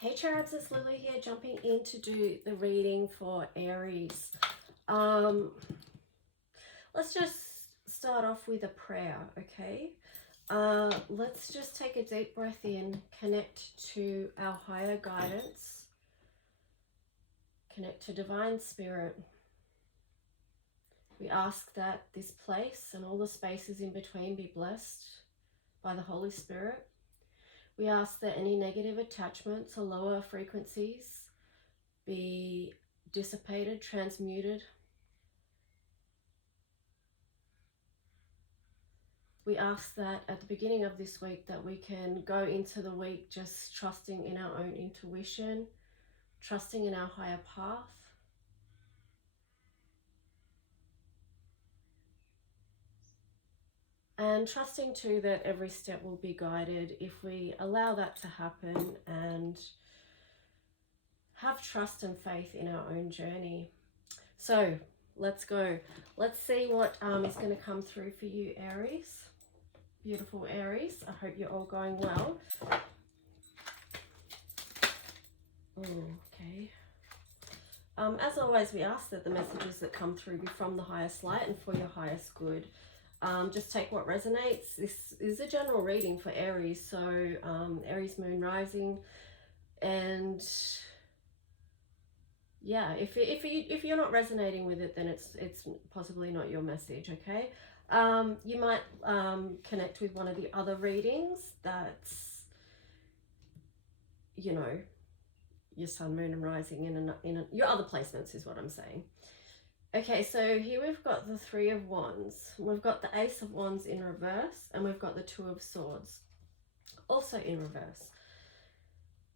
Hey Charabs, it's Lily here, jumping in to do the reading for Aries. Let's just start off with a prayer, okay? Let's just take a deep breath in, connect to our higher guidance, connect to Divine Spirit. We ask that this place and all the spaces in between be blessed by the Holy Spirit. We ask that any negative attachments or lower frequencies be dissipated, transmuted. We ask that at the beginning of this week that we can go into the week just trusting in our own intuition, trusting in our higher path. And trusting too that every step will be guided if we allow that to happen and have trust and faith in our own journey. So let's go. Let's see what is going to come through for you, Aries. Beautiful Aries. I hope you're all going well. Okay. As always, we ask that the messages that come through be from the highest light and for your highest good. Just take what resonates. This is a general reading for Aries, so Aries moon rising, and yeah, if you're not resonating with it, then it's possibly not your message. Okay. You might connect with one of the other readings that's, you know, your sun, moon, and rising in your other placements is what I'm saying. Okay, so here we've got the Three of Wands. We've got the Ace of Wands in reverse, and we've got the Two of Swords also in reverse.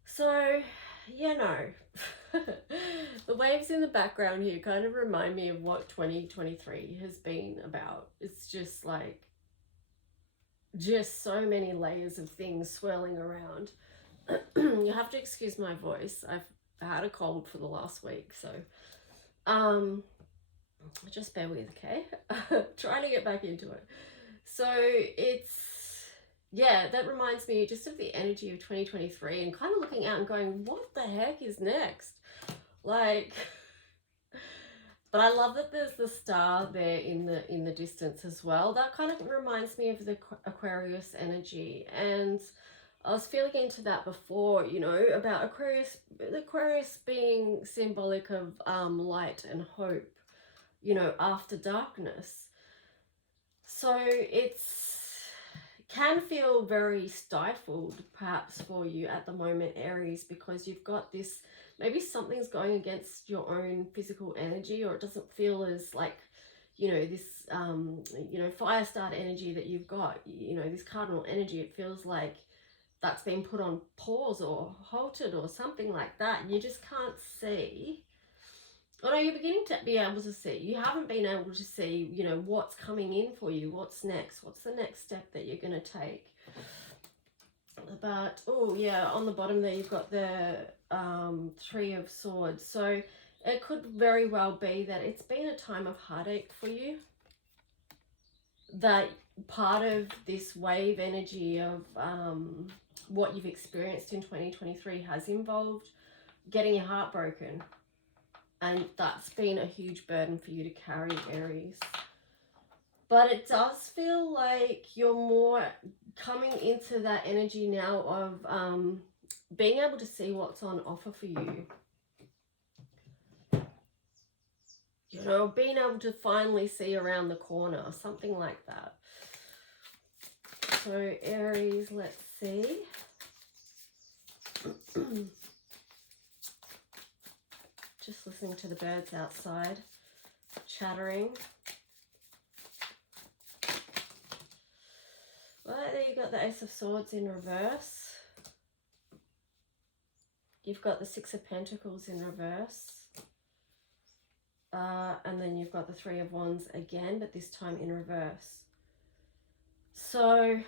So, you know, the waves in the background here kind of remind me of what 2023 has been about. It's just like, just so many layers of things swirling around. You have to excuse my voice. I've had a cold for the last week, so just bear with, okay? Trying to get back into it. So it's, yeah, that reminds me just of the energy of 2023 and kind of looking out and going, what the heck is next? Like, but I love that there's the star there in the distance as well. That kind of reminds me of the Aquarius energy, and I was feeling into that before, you know, about Aquarius being symbolic of light and hope, you know, after darkness. So can feel very stifled perhaps for you at the moment, Aries, because you've got this, maybe something's going against your own physical energy, or it doesn't feel as like, you know, this, you know, fire start energy that you've got, you know, this cardinal energy. It feels like that's been put on pause or halted or something like that, and you just can't see. Oh no, you're beginning to be able to see. You haven't been able to see, you know, what's coming in for you, what's next, what's the next step that you're going to take. But, oh yeah, on the bottom there you've got the Three of Swords. So it could very well be that it's been a time of heartache for you. That part of this wave energy of what you've experienced in 2023 has involved getting your heart broken. And that's been a huge burden for you to carry, Aries. But it does feel like you're more coming into that energy now of being able to see what's on offer for you. You know, being able to finally see around the corner, something like that. So, Aries, let's see. Just listening to the birds outside, chattering. Well, there you got the Ace of Swords in reverse. You've got the Six of Pentacles in reverse. And then you've got the Three of Wands again, but this time in reverse. So,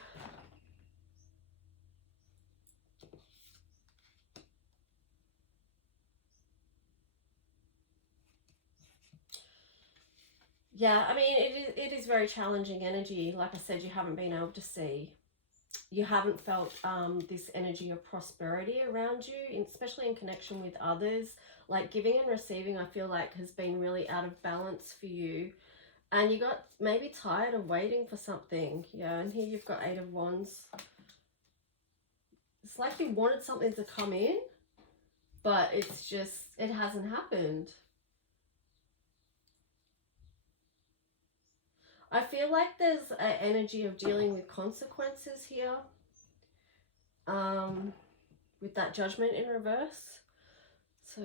yeah, I mean, it is very challenging energy. Like I said, you haven't been able to see. you haven't felt this energy of prosperity around you, especially in connection with others. Like giving and receiving, I feel like has been really out of balance for you. And you got maybe tired of waiting for something. Yeah, and here you've got 8 of Wands. It's like you wanted something to come in, but it's just, it hasn't happened. I feel like there's an energy of dealing with consequences here. With that Judgment in reverse. So,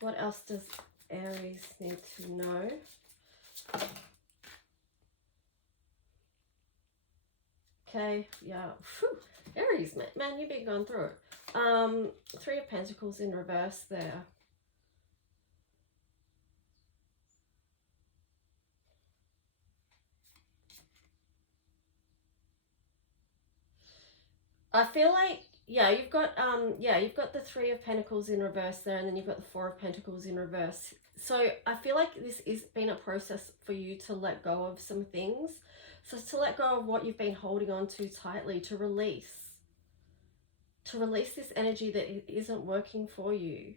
what else does Aries need to know? Okay, yeah. Whew. Aries, man, you've been going through it. 3 of Pentacles in reverse there. I feel like, yeah, you've got the 3 of Pentacles in reverse there, and then you've got the 4 of Pentacles in reverse. So I feel like this has been a process for you to let go of some things. So to let go of what you've been holding on to tightly, to release this energy that isn't working for you,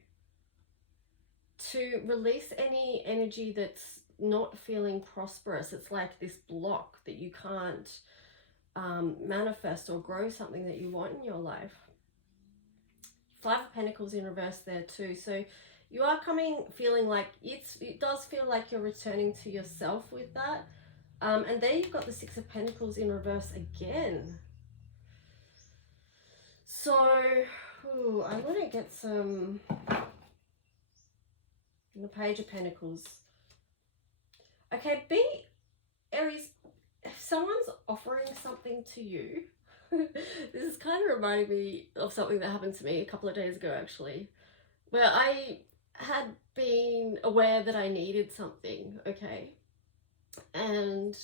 to release any energy that's not feeling prosperous. It's like this block that you can't manifest or grow something that you want in your life. 5 of Pentacles in reverse there too. So you are feeling like it does feel like you're returning to yourself with that. And there you've got the 6 of Pentacles in reverse again. So I want to get some, the Page of Pentacles. Okay, Aries, if someone's offering something to you, this is kind of reminding me of something that happened to me a couple of days ago actually, where I had been aware that I needed something, okay? And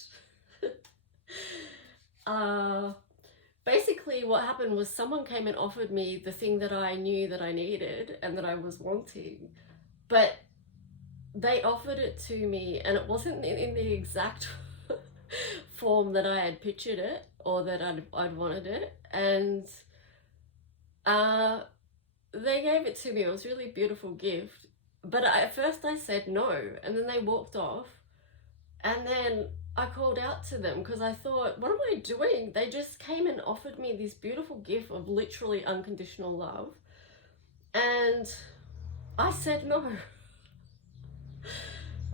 basically what happened was someone came and offered me the thing that I knew that I needed and that I was wanting, but they offered it to me and it wasn't in the exact form that I had pictured it or that I'd wanted it. And they gave it to me. It was a really beautiful gift, but at first I said no, and then they walked off, and then I called out to them because I thought, what am I doing? They just came and offered me this beautiful gift of literally unconditional love, and I said no.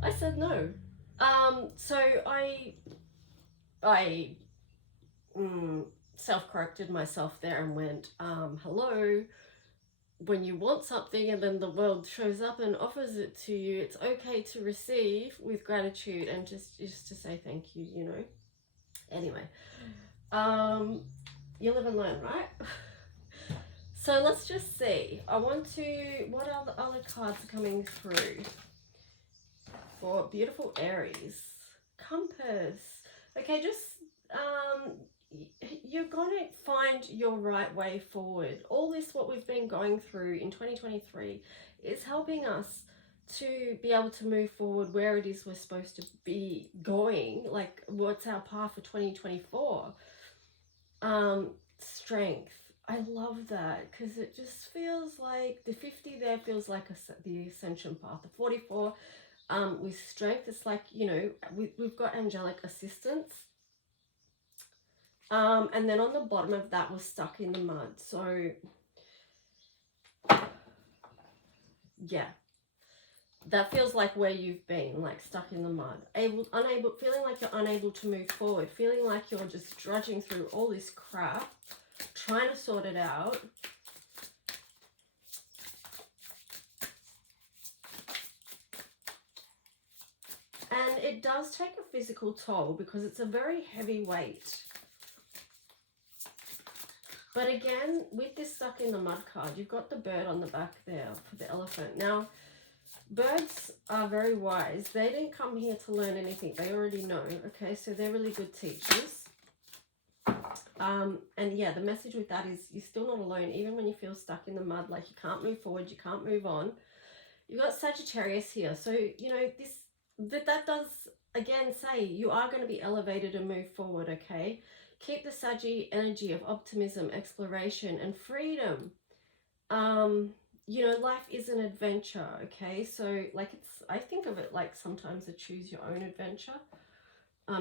I said no. So I self-corrected myself there and went, hello, when you want something and then the world shows up and offers it to you, it's okay to receive with gratitude and just to say thank you, you know. Anyway, you live and learn, right? So let's just see. What other cards are coming through for beautiful Aries? Compass. Okay, just you're gonna find your right way forward. All this, what we've been going through in 2023, is helping us to be able to move forward where it is we're supposed to be going. Like, what's our path for 2024? Strength. I love that because it just feels like the 50 there feels like the ascension path. The 44 with strength, it's like, you know, we've got angelic assistance. And then on the bottom of that was stuck in the mud. So yeah, that feels like where you've been, like stuck in the mud, feeling like you're unable to move forward, feeling like you're just drudging through all this crap, trying to sort it out. And it does take a physical toll because it's a very heavy weight. But again, with this stuck in the mud card, you've got the bird on the back there for the elephant. Now, birds are very wise. They didn't come here to learn anything. They already know, okay? So they're really good teachers. And yeah, the message with that is you're still not alone, even when you feel stuck in the mud, like you can't move forward, you can't move on. You've got Sagittarius here. So, you know, that does, again, say you are going to be elevated and move forward, okay? Keep the Saggy energy of optimism, exploration, and freedom. You know, life is an adventure, okay? So, like, I think of it like sometimes a choose your own adventure.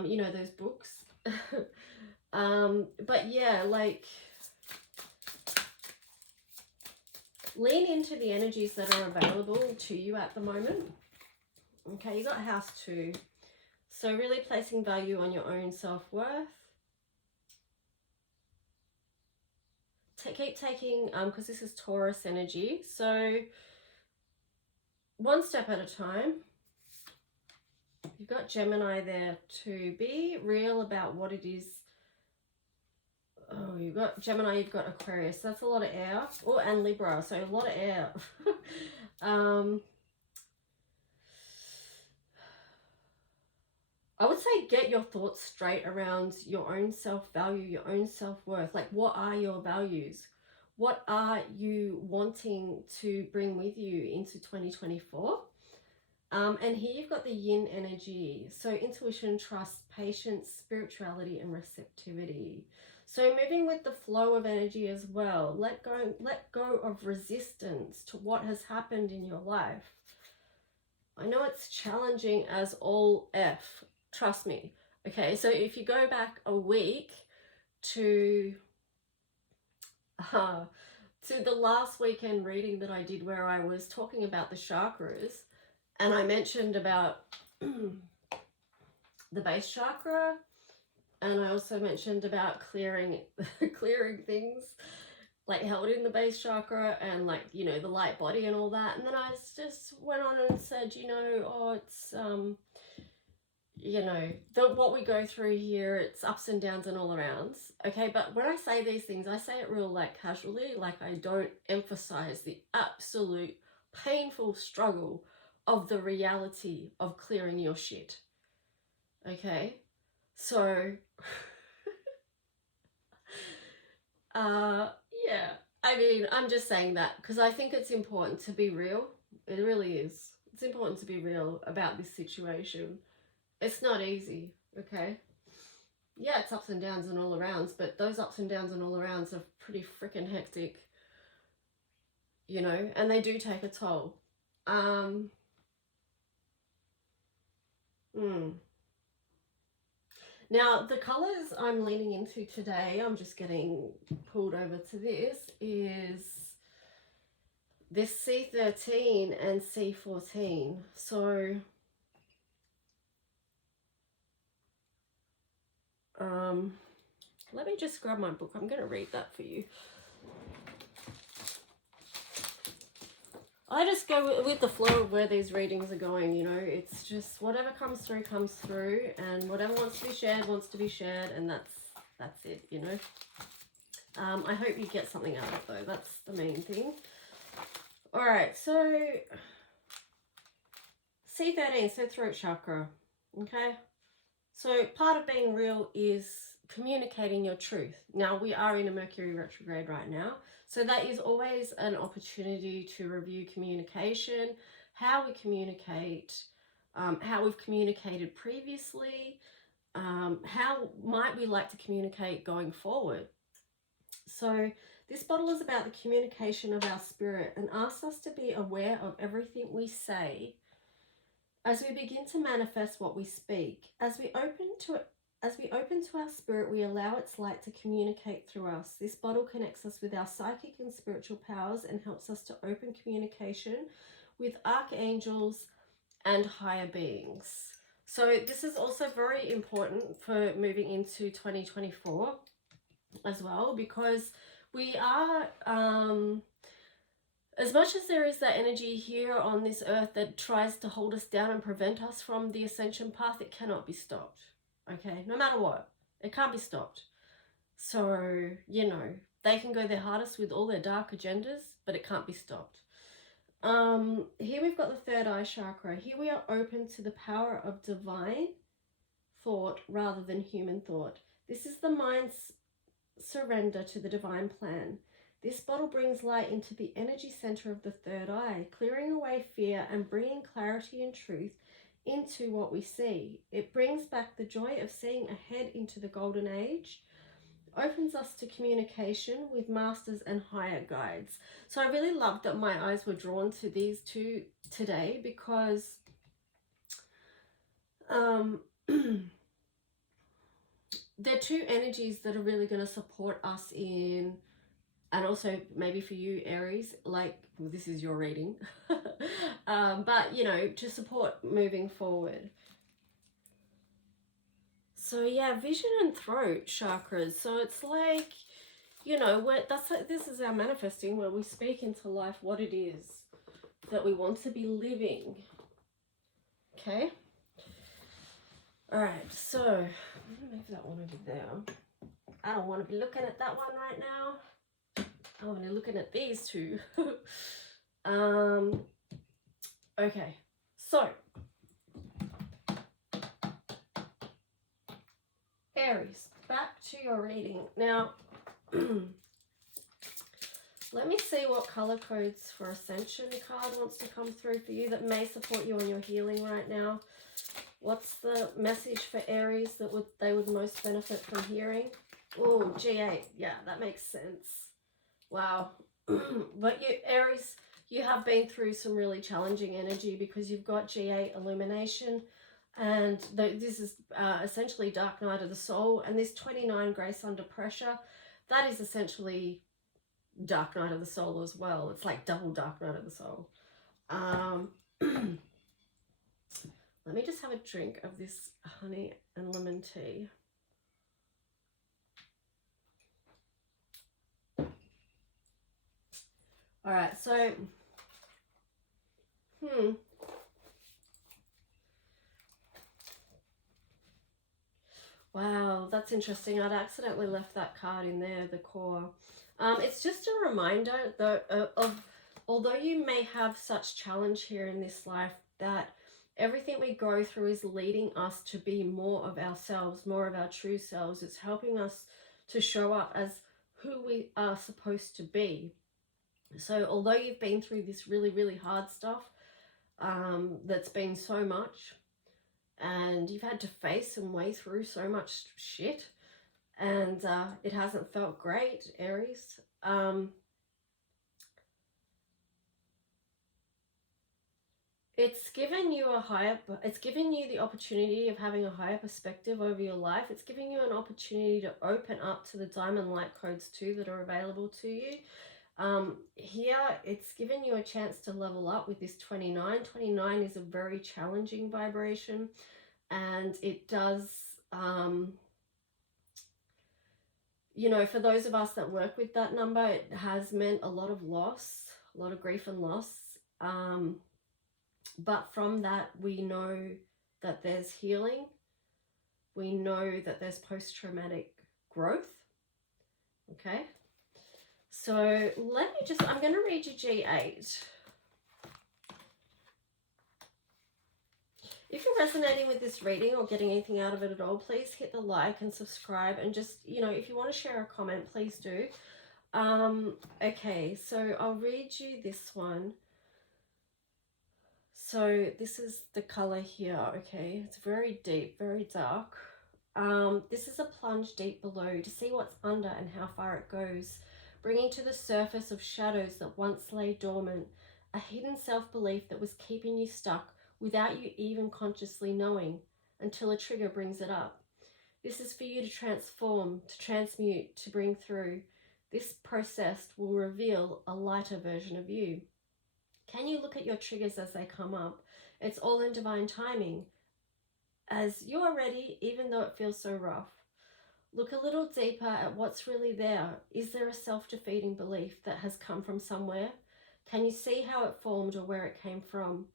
You know, those books. But yeah, like, lean into the energies that are available to you at the moment. Okay, you got house 2. So really placing value on your own self-worth. Keep taking, because this is Taurus energy. So one step at a time. You've got Gemini there to be real about what it is. Oh, you've got Gemini, you've got Aquarius. That's a lot of air. Oh, and Libra, so a lot of air. I would say get your thoughts straight around your own self-value, your own self-worth. Like, what are your values? What are you wanting to bring with you into 2024? And here you've got the yin energy. So intuition, trust, patience, spirituality, and receptivity. So moving with the flow of energy as well. Let go of resistance to what has happened in your life. I know it's challenging as all F. Trust me. Okay, so if you go back a week to the last weekend reading that I did, where I was talking about the chakras, and I mentioned about the base chakra, and I also mentioned about clearing things like held in the base chakra, and, like, you know, the light body and all that. And then I just went on and said, you know, oh, it's you know, what we go through here, it's ups and downs and all arounds. Okay, but when I say these things, I say it real, like, casually. Like, I don't emphasize the absolute painful struggle of the reality of clearing your shit. Okay, so yeah, I mean, I'm just saying that because I think it's important to be real. It really is. It's important to be real about this situation. It's not easy, okay? Yeah, it's ups and downs and all arounds, but those ups and downs and all arounds are pretty freaking hectic, you know, and they do take a toll. Now, the colours I'm leaning into today, I'm just getting pulled over to this, is this C13 and C14. So, let me just grab my book. I'm going to read that for you. I just go with the flow of where these readings are going, you know. It's just whatever comes through, and whatever wants to be shared, and that's it, you know. I hope you get something out of it, though. That's the main thing. All right, so C13, so throat chakra, okay? So part of being real is communicating your truth. Now, we are in a Mercury retrograde right now, so that is always an opportunity to review communication, how we communicate, how we've communicated previously, how might we like to communicate going forward. So this bottle is about the communication of our spirit and asks us to be aware of everything we say as we begin to manifest what we speak. As we open to our spirit, we allow its light to communicate through us. This bottle connects us with our psychic and spiritual powers and helps us to open communication with archangels and higher beings. So this is also very important for moving into 2024 as well, because we are, as much as there is that energy here on this earth that tries to hold us down and prevent us from the ascension path, it cannot be stopped. Okay, no matter what, it can't be stopped. So, you know, they can go their hardest with all their dark agendas, but it can't be stopped. Here we've got the third eye chakra. Here we are open to the power of divine thought rather than human thought. This is the mind's surrender to the divine plan. This bottle brings light into the energy center of the third eye, clearing away fear and bringing clarity and truth into what we see. It brings back the joy of seeing ahead into the golden age, opens us to communication with masters and higher guides. So I really loved that my eyes were drawn to these two today, because they're two energies that are really going to support us in, and also maybe for you Aries, like, well, this is your reading, but you know, to support moving forward. So yeah, vision and throat chakras. So it's like, you know, this is our manifesting, where we speak into life what it is that we want to be living. Okay. All right. So I'm gonna move that one over there. I don't want to be looking at that one right now. I want to be looking at these two. Okay. So Aries, back to your reading now. Let me see what color codes for Ascension card wants to come through for you that may support you on your healing right now. What's the message for Aries that they would most benefit from hearing? Oh, G8. Yeah, that makes sense. Wow. But you, Aries, you have been through some really challenging energy, because you've got G8 Illumination, and this is essentially Dark Night of the Soul, and this 29 Grace Under Pressure, that is essentially Dark Night of the Soul as well. It's like double Dark Night of the Soul. Let me just have a drink of this honey and lemon tea. All right, so wow, that's interesting. I'd accidentally left that card in there, the core. It's just a reminder though of although you may have such challenge here in this life, that everything we go through is leading us to be more of ourselves, more of our true selves. It's helping us to show up as who we are supposed to be. So although you've been through this really, really hard stuff, that's been so much, and you've had to face and way through so much shit, and it hasn't felt great, Aries. It's given you the opportunity of having a higher perspective over your life. It's giving you an opportunity to open up to the diamond light codes too that are available to you. Here, it's given you a chance to level up with this 29. 29 is a very challenging vibration, and it does, you know, for those of us that work with that number, it has meant a lot of loss, a lot of grief and loss. But from that, we know that there's healing. We know that there's post-traumatic growth. Okay. So I'm going to read you G8. If you're resonating with this reading or getting anything out of it at all, please hit the like and subscribe, and just, you know, if you want to share a comment, please do. Okay, so I'll read you this one. So this is the color here, okay? It's very deep, very dark. This is a plunge deep below to see what's under and how far it goes, bringing to the surface of shadows that once lay dormant, a hidden self-belief that was keeping you stuck without you even consciously knowing, until a trigger brings it up. This is for you to transform, to transmute, to bring through. This process will reveal a lighter version of you. Can you look at your triggers as they come up? It's all in divine timing, as you are ready, even though it feels so rough. Look a little deeper at what's really there. Is there a self-defeating belief that has come from somewhere? Can you see how it formed or where it came from?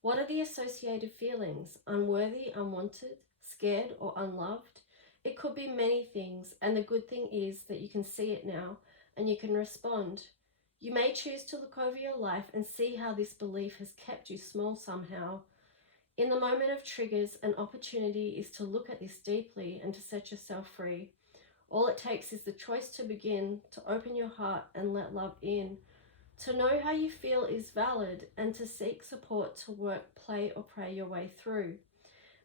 What are the associated feelings? Unworthy, unwanted, scared, or unloved? It could be many things, and the good thing is that you can see it now and you can respond. You may choose to look over your life and see how this belief has kept you small somehow. In the moment of triggers, an opportunity is to look at this deeply and to set yourself free. All it takes is the choice to begin, to open your heart and let love in. To know how you feel is valid, and to seek support to work, play, or pray your way through.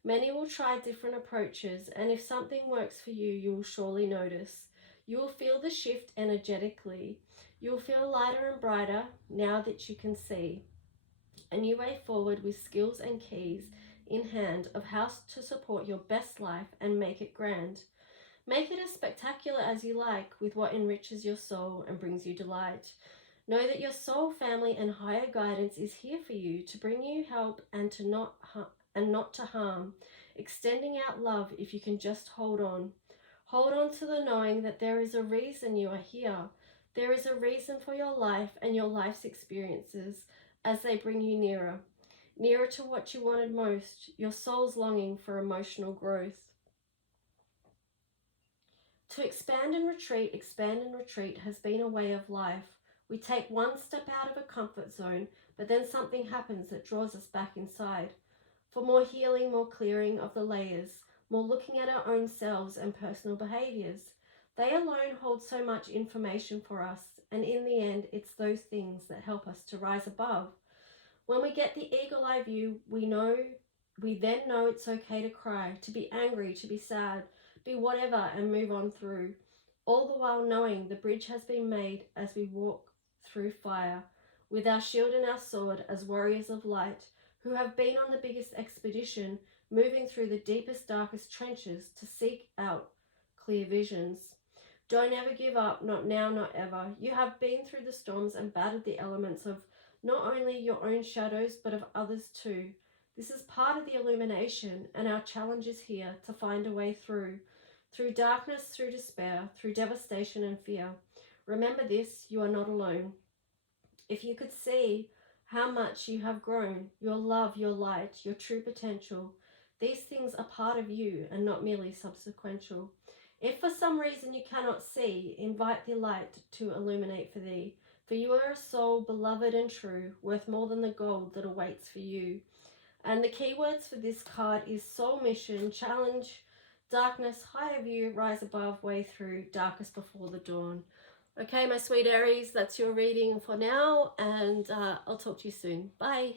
Many will try different approaches, and if something works for you, you will surely notice. You will feel the shift energetically. You will feel lighter and brighter now that you can see a new way forward with skills and keys in hand of how to support your best life and make it grand. Make it as spectacular as you like with what enriches your soul and brings you delight. Know that your soul, family, and higher guidance is here for you to bring you help and not to harm, extending out love if you can just hold on. Hold on to the knowing that there is a reason you are here. There is a reason for your life and your life's experiences as they bring you nearer, nearer to what you wanted most, your soul's longing for emotional growth. To expand and retreat has been a way of life. We take one step out of a comfort zone, but then something happens that draws us back inside. For more healing, more clearing of the layers, more looking at our own selves and personal behaviors. They alone hold so much information for us, and in the end, it's those things that help us to rise above. When we get the eagle-eye view, we then know it's okay to cry, to be angry, to be sad, be whatever, and move on through. All the while knowing the bridge has been made as we walk through fire, with our shield and our sword as warriors of light, who have been on the biggest expedition, moving through the deepest, darkest trenches to seek out clear visions. Don't ever give up, not now, not ever. You have been through the storms and battered the elements of not only your own shadows, but of others too. This is part of the illumination, and our challenge is here to find a way through darkness, through despair, through devastation and fear. Remember this, you are not alone. If you could see how much you have grown, your love, your light, your true potential, these things are part of you and not merely subsequential. If for some reason you cannot see, invite the light to illuminate for thee. For you are a soul beloved and true, worth more than the gold that awaits for you. And the keywords for this card is soul mission, challenge, darkness, higher view, rise above, way through, darkest before the dawn. Okay, my sweet Aries, that's your reading for now, and I'll talk to you soon. Bye.